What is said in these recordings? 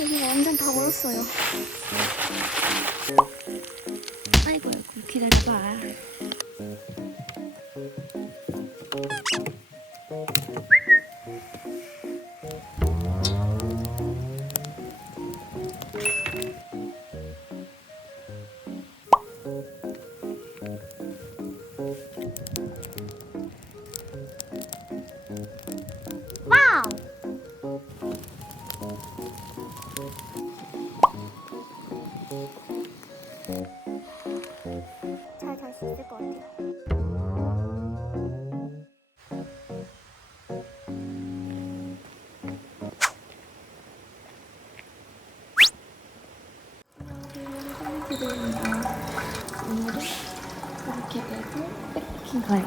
여기가 완전 다 얼었어요. 아이고 아이고 기다려봐. 잘 잘 수 있을 것 같아요. 드립니다. 오늘은 이렇게 되고 백패킹 가요.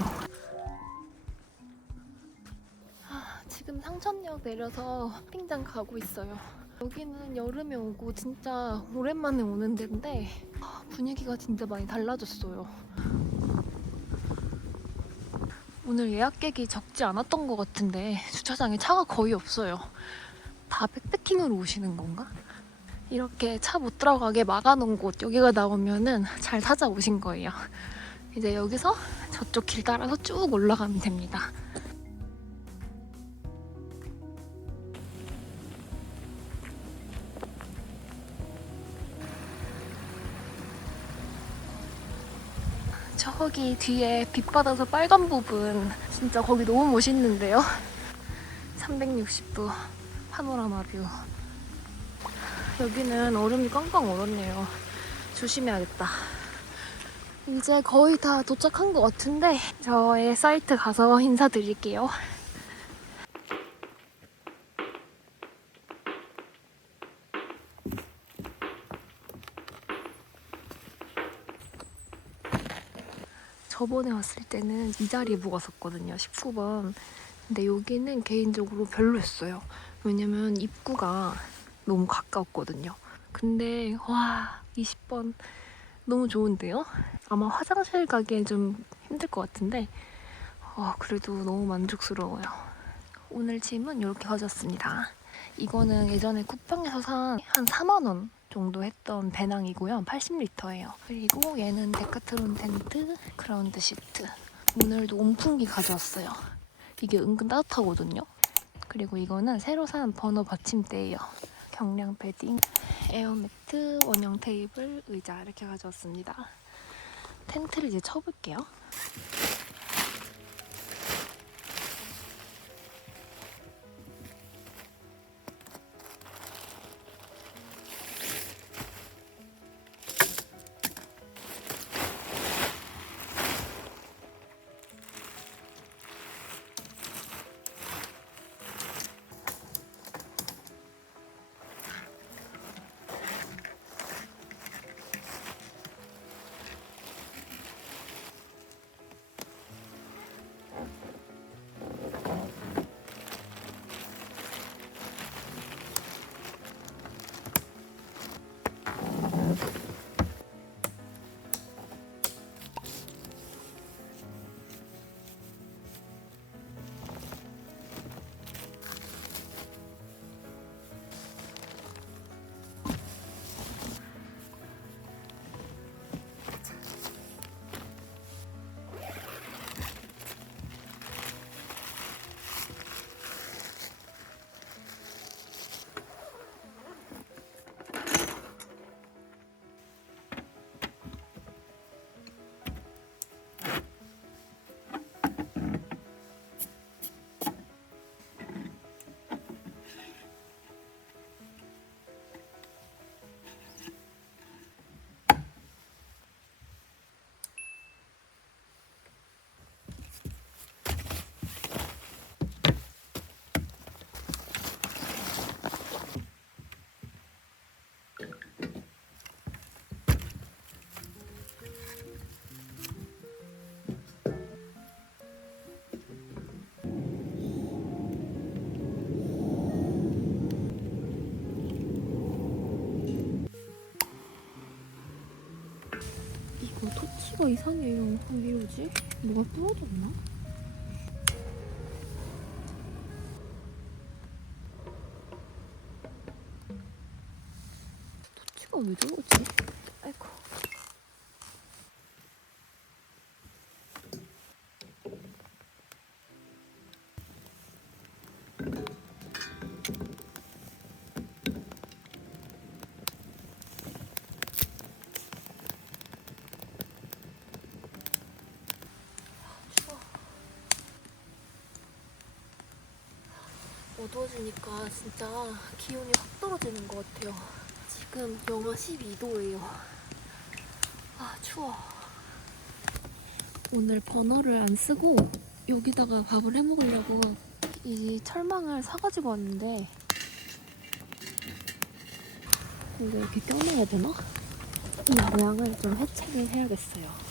지금 상천역 내려서 캠핑장 가고 있어요. 여기는 여름에 오고 진짜 오랜만에 오는 데인데 분위기가 진짜 많이 달라졌어요. 오늘 예약객이 적지 않았던 것 같은데 주차장에 차가 거의 없어요. 다 백패킹으로 오시는 건가? 이렇게 차 못 들어가게 막아놓은 곳 여기가 나오면은 잘 찾아오신 거예요. 이제 여기서 저쪽 길 따라서 쭉 올라가면 됩니다. 저기 뒤에 빛 받아서 빨간 부분 진짜 거기 너무 멋있는데요? 360도 파노라마 뷰. 여기는 얼음이 꽝꽝 얼었네요. 조심해야겠다. 이제 거의 다 도착한 것 같은데 저의 사이트 가서 인사드릴게요. 저번에 왔을 때는 이 자리에 묵었었거든요. 19번. 근데 여기는 개인적으로 별로였어요. 왜냐면 입구가 너무 가까웠거든요. 근데 와 20번 너무 좋은데요? 아마 화장실 가기엔 좀 힘들 것 같은데 그래도 너무 만족스러워요. 오늘 짐은 이렇게 가졌습니다. 이거는 예전에 쿠팡에서 산 한 4만 원 정도 했던 배낭이고요. 80리터예요. 그리고 얘는 데카트론 텐트, 그라운드 시트. 오늘도 온풍기 가져왔어요. 이게 은근 따뜻하거든요. 그리고 이거는 새로 산 버너 받침대예요. 경량 패딩, 에어매트, 원형 테이블, 의자 이렇게 가져왔습니다. 텐트를 이제 쳐볼게요. 토치가 이상해요. 왜 이러지? 뭐가 떨어졌나? 소리가 왜 저러지? 아이고. 어두워지니까 진짜 기온이 확 떨어지는 것 같아요. 지금 영하 12도예요. 아, 추워. 오늘 버너를 안 쓰고 여기다가 밥을 해 먹으려고 이 철망을 사가지고 왔는데, 이거 이렇게 껴놔야 되나? 이 모양을 좀 해체를 해야겠어요.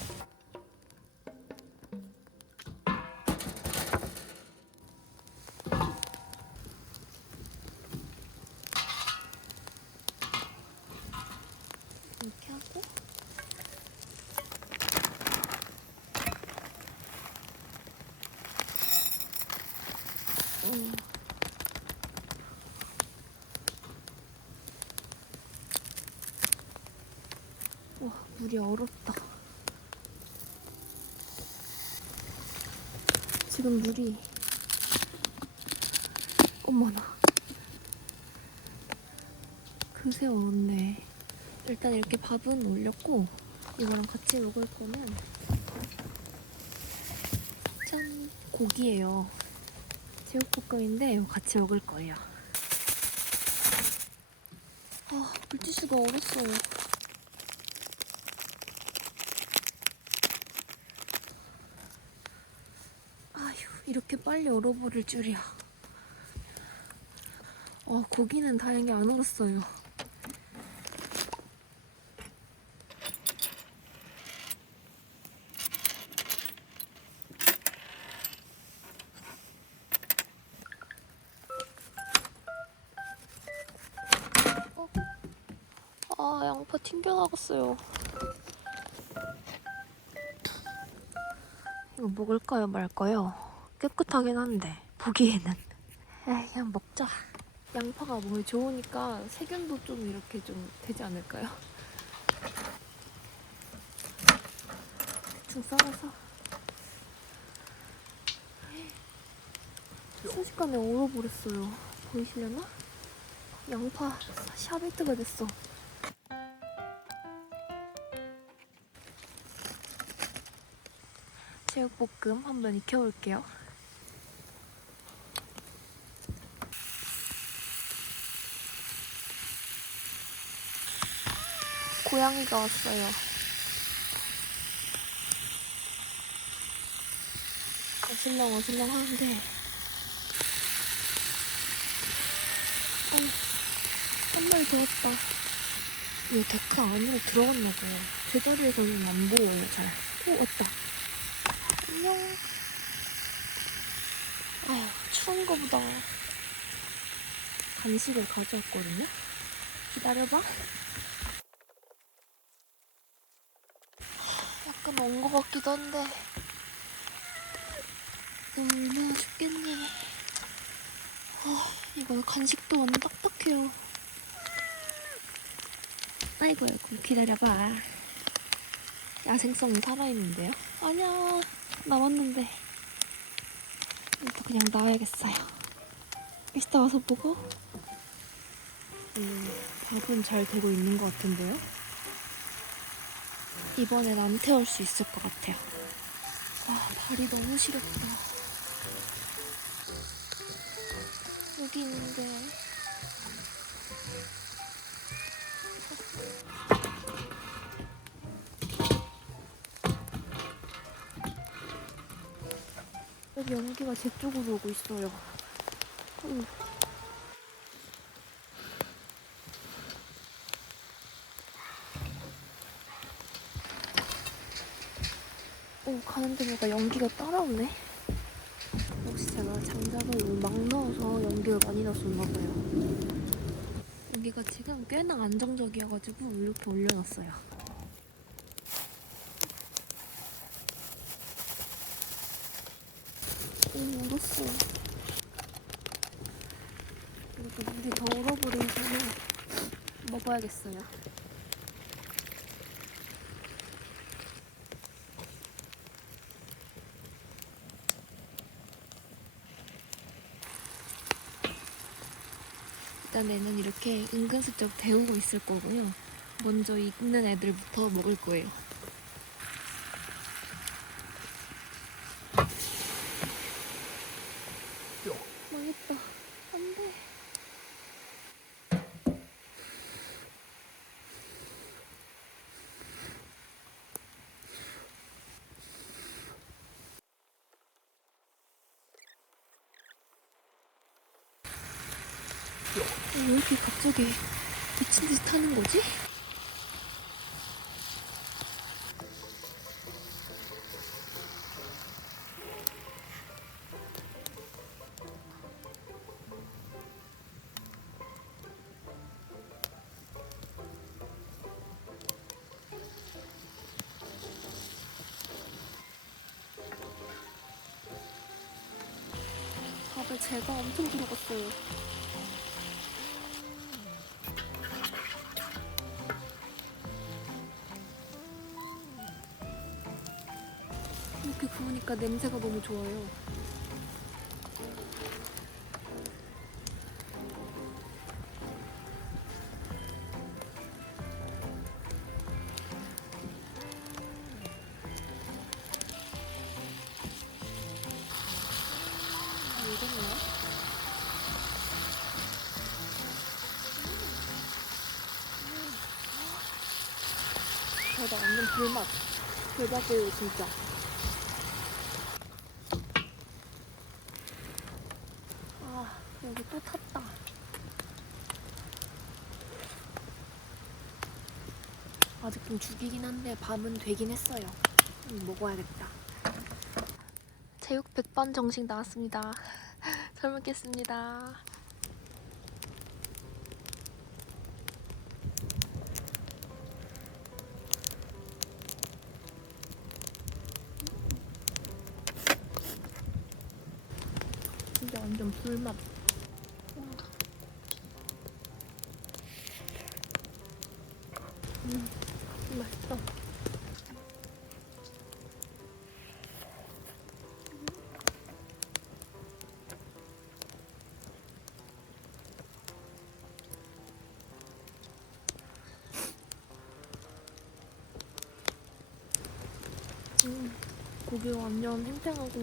이렇게 하고 와, 물이 얼었다. 지금 물이, 어머나, 금세 얼었네. 일단 이렇게 밥은 올렸고, 이거랑 같이 먹을 거는 짠! 고기예요. 제육볶음인데 이거 같이 먹을 거예요. 아, 물티슈가 얼었어요. 아휴, 이렇게 빨리 얼어버릴 줄이야. 고기는 다행히 안 얼었어요. 양파 튕겨나갔어요. 이거 먹을까요, 말까요? 깨끗하긴 한데 보기에는. 에이, 그냥 먹자. 양파가 몸에 좋으니까 세균도 좀 이렇게 좀 되지 않을까요? 대충 썰어서. 순식간에 얼어버렸어요. 보이시려나? 양파 샤베트가 됐어. 제육볶음 한번 익혀볼게요. 고양이가 왔어요. 어슬렁어슬렁 하는데, 한 마리 더 왔다. 이 데크 안으로 들어갔나 봐요. 제자리에서는 안 보여요, 잘. 왔다. 안녕. 아휴, 추운가 보다. 간식을 가져왔거든요? 기다려봐. 약간 온 것 같기도 한데. 얼마나 춥겠니. 이거 간식도 완전 딱딱해요. 아이고, 기다려봐. 야생성이 살아있는데요? 아니야, 남았는데. 일단 그냥 놔야겠어요. 이따 와서 보고. 밥은 잘 되고 있는 것 같은데요? 이번엔 안 태울 수 있을 것 같아요. 발이 너무 시렵다. 여기 있는데. 여기 연기가 제 쪽으로 오고 있어요. 가는 데마다 연기가 따라오네. 혹시 제가 장작을 막 넣어서 연기를 많이 넣었나봐요. 여기가 지금 꽤나 안정적이어가지고 이렇게 올려놨어요. 얼었어. 이렇게 물이 더 얼어버리기 전에 먹어야겠어요. 일단 얘는 이렇게 은근슬쩍 데우고 있을 거고요. 먼저 익는 애들부터 먹을 거예요. 망했다. 안 돼. 왜 이렇게 갑자기 미친 듯이 타는 거지? 밥에 재가 엄청 들어갔어요. 이렇게 구우니까 냄새가 너무 좋아요. 익었나? 대박, 완전 불맛. 대박이에요, 진짜. 아, 여기 또 탔다. 아직 좀 죽이긴 한데 밤은 되긴 했어요. 먹어야겠다. 제육 백반 정식 나왔습니다. 잘 먹겠습니다. 진짜 완전 불맛. 맛있어. 고기가 완전 탱탱하고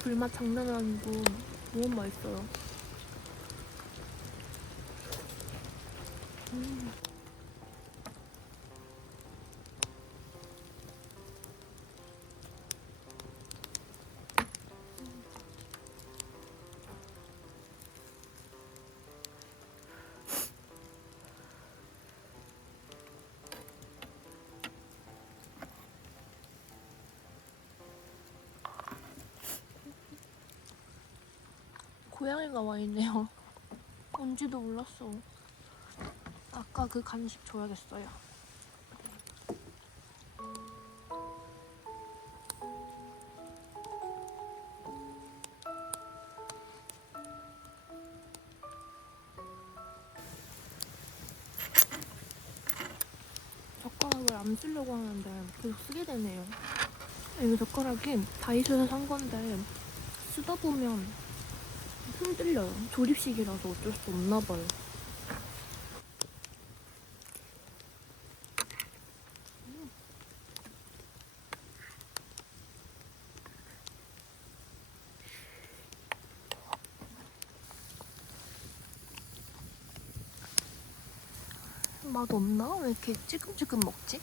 불맛 장난 아니고 너무 맛있어요. 고양이가 와 있네요. 뭔지도 몰랐어. 아까 그 간식 줘야겠어요. 젓가락을 안 쓰려고 하는데 계속 쓰게 되네요. 이 젓가락이 다이소에서 산 건데 쓰다 보면 흔들려요. 조립식이라서 어쩔 수 없나 봐요. 맛 없나? 왜 이렇게 찌끔찌끔 먹지?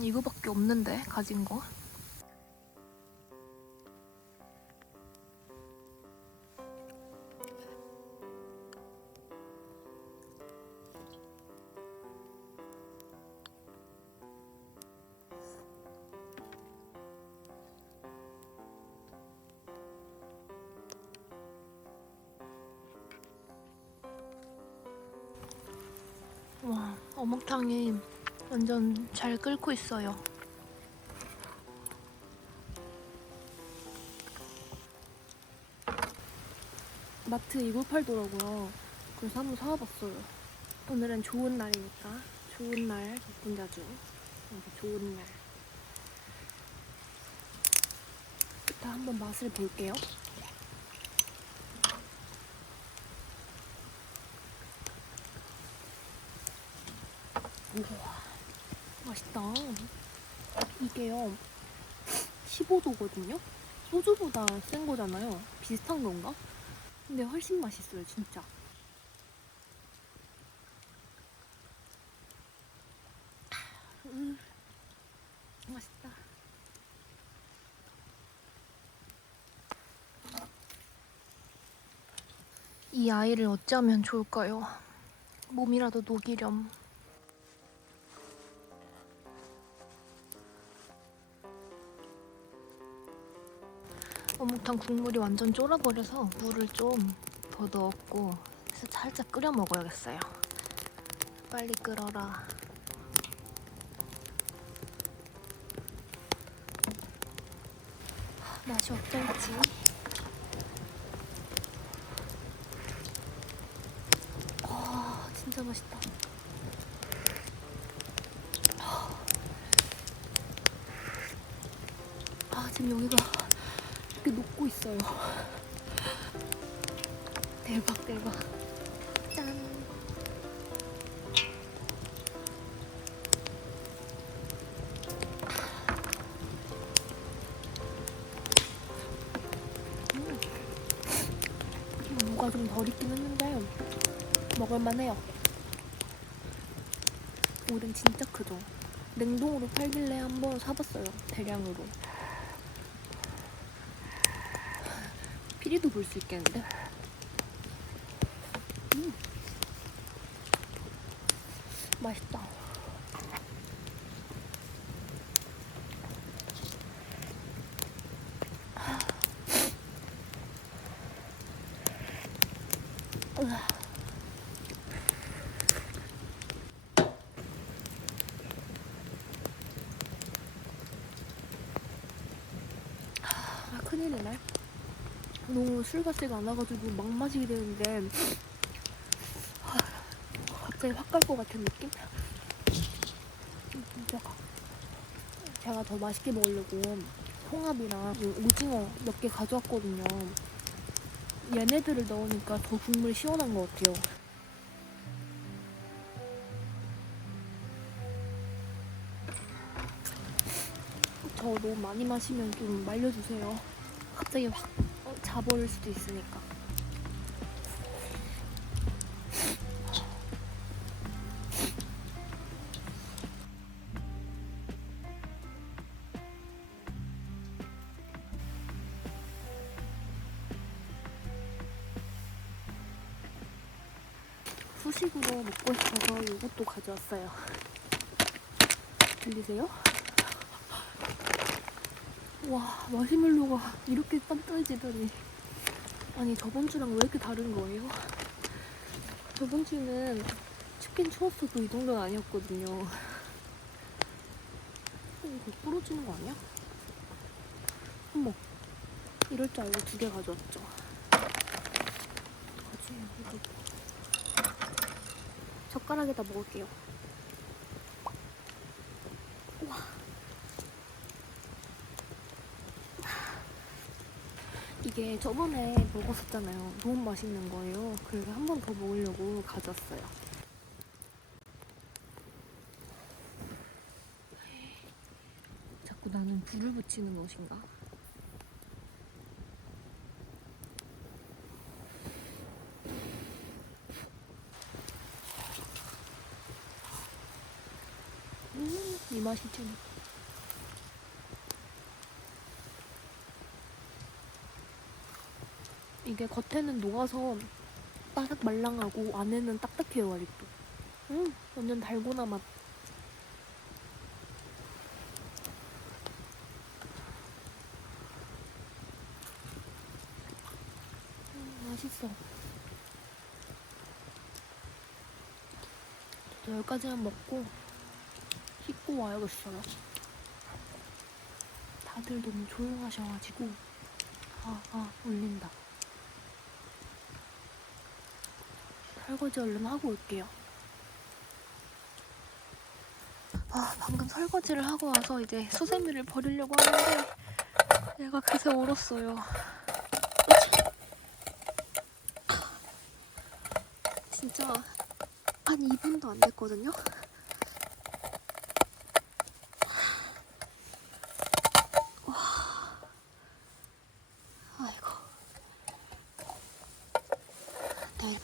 이거밖에 없는데 가진 거. 와, 어묵탕이 완전 잘 끓고 있어요. 마트 이걸 팔더라고요. 그래서 한번 사와봤어요. 오늘은 좋은 날이니까 좋은 날 덕분자주. 좋은 날. 일단 한번 맛을 볼게요. 우와, 맛있다. 이게요, 15도거든요? 소주보다 센 거잖아요. 비슷한 건가? 근데 훨씬 맛있어요, 진짜. 맛있다. 이 아이를 어찌하면 좋을까요? 몸이라도 녹이렴. 어묵탕 국물이 완전 쫄아버려서 물을 좀 더 넣었고, 그래서 살짝 끓여 먹어야겠어요. 빨리 끓어라. 맛이 어떨지. 진짜 맛있다. 지금 여기가 이렇게 녹고 있어요. 대박 대박. 짠. 무가 좀 덜 있긴 했는데 먹을만해요. 오뎅 진짜 크죠? 냉동으로 팔길래 한번 사봤어요. 대량으로. 피리도 볼 수 있겠는데? 맛있다. 큰일이네. 너무 술 같지가 않아가지고 막 마시게 되는데 갑자기 확 갈 것 같은 느낌? 진짜. 제가 더 맛있게 먹으려고 홍합이랑 오징어 몇 개 가져왔거든요. 얘네들을 넣으니까 더 국물이 시원한 것 같아요. 저 너무 많이 마시면 좀 말려주세요. 갑자기 확 자버릴 수도 있으니까. 후식으로 먹고 싶어서 이것도 가져왔어요. 들리세요? 와, 마시멜로가 이렇게 단단해지다니. 아니, 저번 주랑 왜 이렇게 다른 거예요? 저번 주는 춥긴 추웠어도 이 정도는 아니었거든요. 이거 부러지는 거 아니야? 어머, 이럴 줄 알고 2개 가져왔죠. 어떡하지? 이거 젓가락에다 먹을게요. 우와. 이게 저번에 먹었었잖아요. 너무 맛있는 거예요. 그래서 한 번 더 먹으려고 가져왔어요. 자꾸 나는 불을 붙이는 것인가? 이 맛이지. 이게 겉에는 녹아서 바삭 말랑하고 안에는 딱딱해요, 아직도. 완전 달고나 맛. 맛있어. 저 여기까지만 먹고 씻고 와야겠어요. 다들 너무 조용하셔가지고 울린다. 설거지 얼른 하고 올게요. 방금 설거지를 하고 와서 이제 수세미를 버리려고 하는데 얘가 그새 얼었어요. 진짜 한 2분도 안 됐거든요?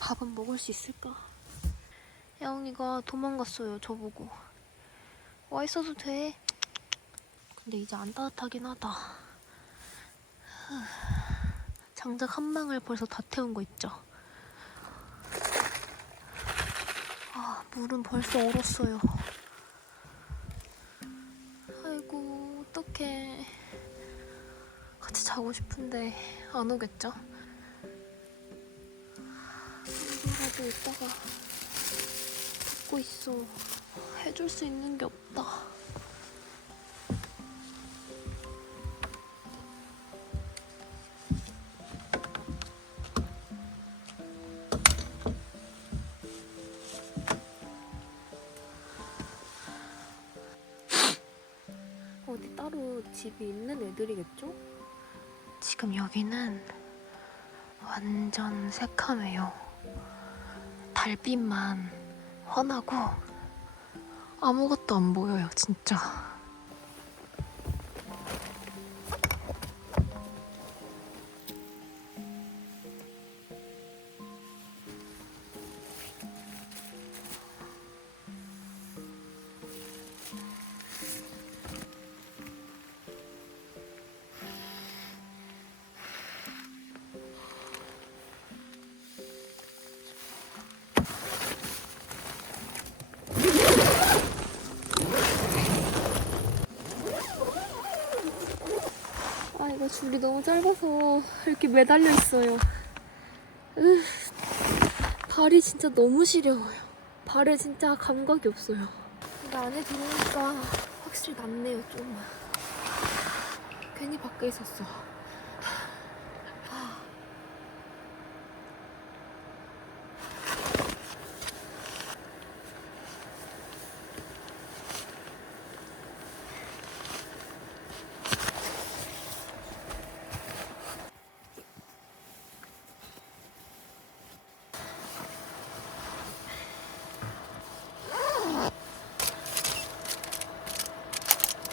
밥은 먹을 수 있을까? 야옹이가 도망갔어요. 저보고. 와 있어도 돼. 근데 이제 안 따뜻하긴 하다. 장작 한 방울 벌써 다 태운 거 있죠? 아, 물은 벌써 얼었어요. 아이고, 어떡해. 같이 자고 싶은데 안 오겠죠? 이거라도 이따가 듣고 있어. 해줄 수 있는 게 없다. 어디 따로 집이 있는 애들이겠죠? 지금 여기는 완전 새카매요. 달빛만 환하고 아무것도 안 보여요, 진짜. 아, 이거 줄이 너무 짧아서 이렇게 매달려 있어요. 발이 진짜 너무 시려워요. 발에 진짜 감각이 없어요. 근데 안에 들어오니까 확실히 낫네요, 좀. 괜히 밖에 있었어.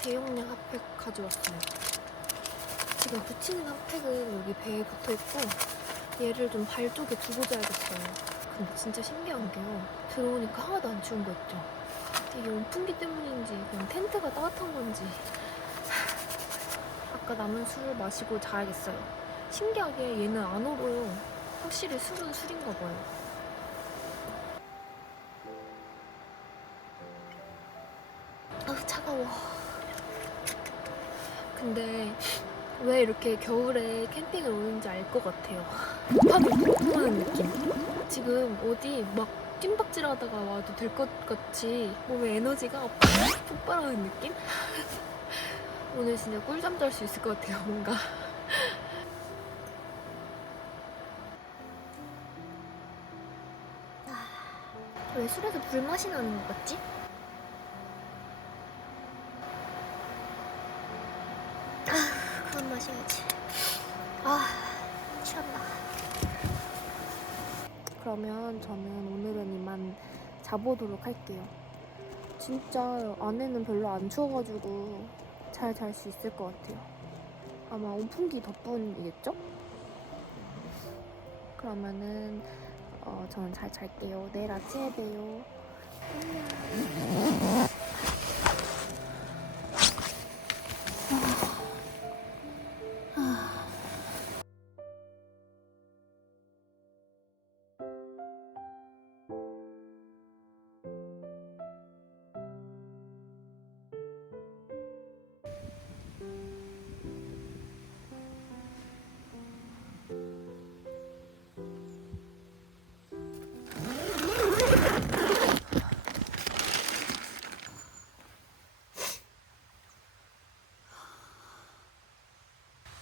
대용량 핫팩 가져왔어요. 지금 붙이는 핫팩은 여기 배에 붙어있고 얘를 좀 발 쪽에 두고 자야겠어요. 근데 진짜 신기한 게요. 들어오니까 하나도 안 추운 거 있죠? 이게 온풍기 때문인지 그냥 텐트가 따뜻한 건지 아까 남은 술 마시고 자야겠어요. 신기하게 얘는 안 얼어요. 확실히 술은 술인가 봐요. 아우 차가워. 근데 왜 이렇게 겨울에 캠핑을 오는지 알 것 같아요. 힙합을 폭풍하는 느낌. 지금 어디 막 뜀박질하다가 와도 될 것 같이 몸에 에너지가 폭발하는 느낌? 오늘 진짜 꿀잠 잘 수 있을 것 같아요, 뭔가. 왜 술에서 불맛이 나는 것 같지? 그만 마셔야지. 취한다. 그러면 저는 오늘은 이만 자보도록 할게요. 진짜 안에는 별로 안 추워가지고 잘 잘 수 있을 것 같아요. 아마 온풍기 덕분이겠죠? 그러면은 저는 잘 잘게요. 내일 아침에 봬요. 안녕.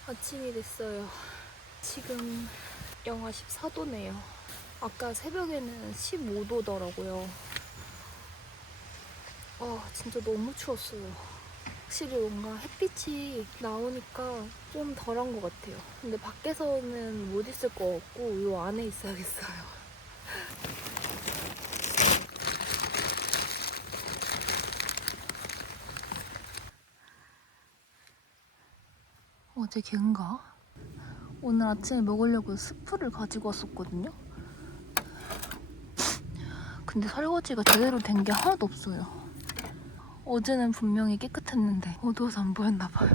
아침이 됐어요. 지금 영하 14도네요. 아까 새벽에는 15도더라고요. 진짜 너무 추웠어요. 확실히 뭔가 햇빛이 나오니까 좀 덜한 것 같아요. 근데 밖에서는 못 있을 것 같고 요 안에 있어야겠어요. 어제 걔인가? 오늘 아침에 먹으려고 스프를 가지고 왔었거든요. 근데 설거지가 제대로 된 게 하나도 없어요. 어제는 분명히 깨끗했는데 어두워서 안 보였나 봐요.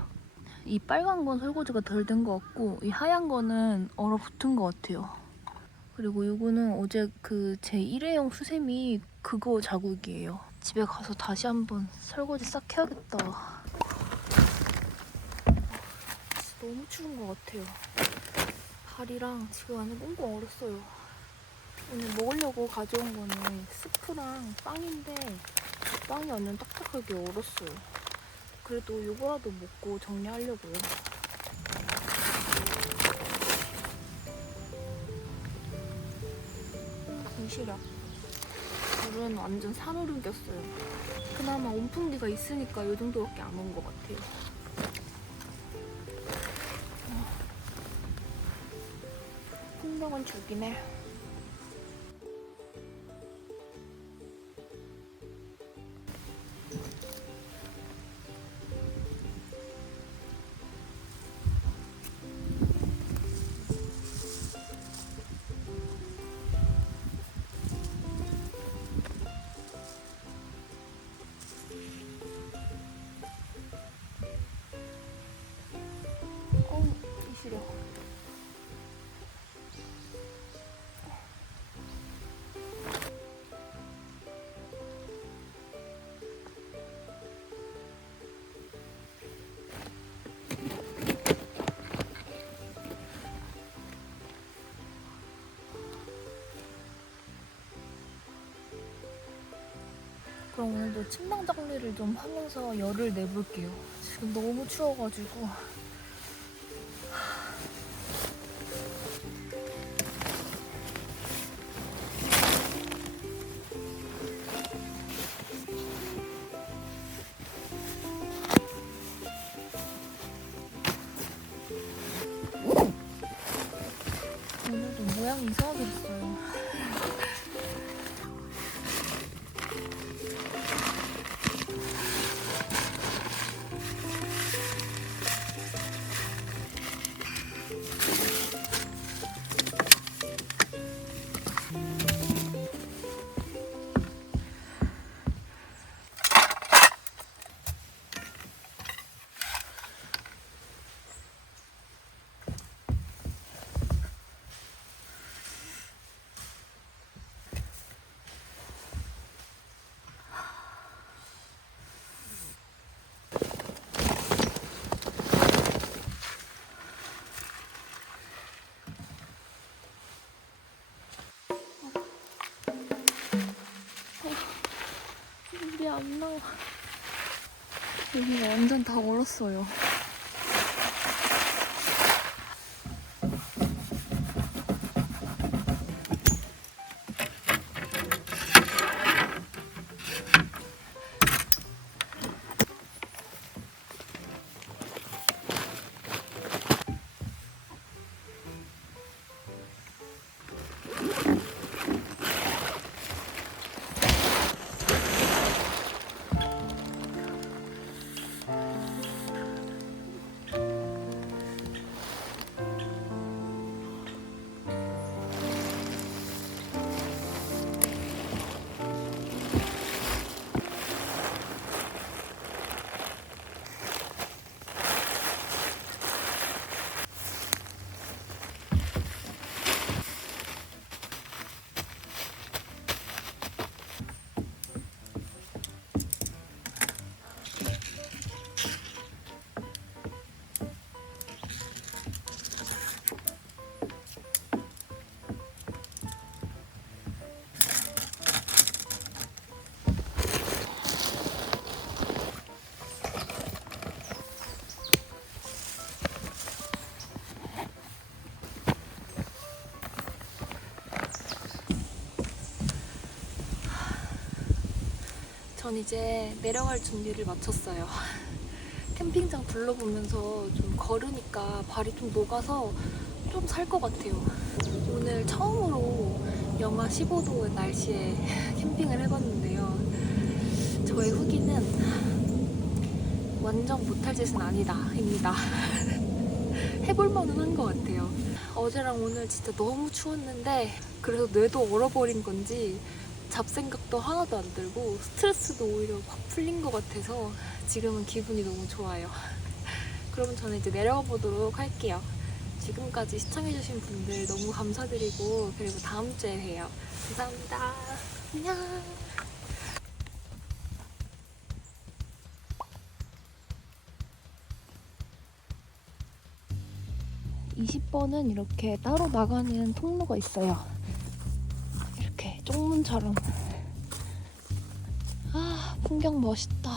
이 빨간 건 설거지가 덜 된 것 같고 이 하얀 거는 얼어붙은 것 같아요. 그리고 이거는 어제 그 제 일회용 수세미 그거 자국이에요. 집에 가서 다시 한번 설거지 싹 해야겠다. 너무 추운 것 같아요. 발이랑 지금 안에 꽁꽁 얼었어요. 오늘 먹으려고 가져온 거는 스프랑 빵인데 빵이 완전 딱딱하게 얼었어요. 그래도 이거라도 먹고 정리하려고요. 진실이야. 물은 완전 산후름 꼈어요. 그나마 온풍기가 있으니까 이 정도밖에 안 온 것 같아요. 풍력은 죽이네. 이 시려. 그럼 오늘도 침낭 정리를 좀 하면서 열을 내볼게요. 지금 너무 추워가지고. 오늘도 모양이 이상하게 됐어요. 물이 안 나와. 여기가 완전 다 얼었어요. 전 이제 내려갈 준비를 마쳤어요. 캠핑장 둘러보면서 좀 걸으니까 발이 좀 녹아서 좀 살 것 같아요. 오늘 처음으로 영하 15도 날씨에 캠핑을 해봤는데요. 저의 후기는 완전 못할 짓은 아니다 입니다. 해볼만은 한 것 같아요. 어제랑 오늘 진짜 너무 추웠는데 그래서 뇌도 얼어버린 건지 잡생각도 하나도 안 들고 스트레스도 오히려 확 풀린 것 같아서 지금은 기분이 너무 좋아요. 그러면 저는 이제 내려가 보도록 할게요. 지금까지 시청해주신 분들 너무 감사드리고 그리고 다음 주에 봬요. 감사합니다. 안녕. 20번은 이렇게 따로 나가는 통로가 있어요. 이렇게 쪽문처럼. 아, 풍경 멋있다.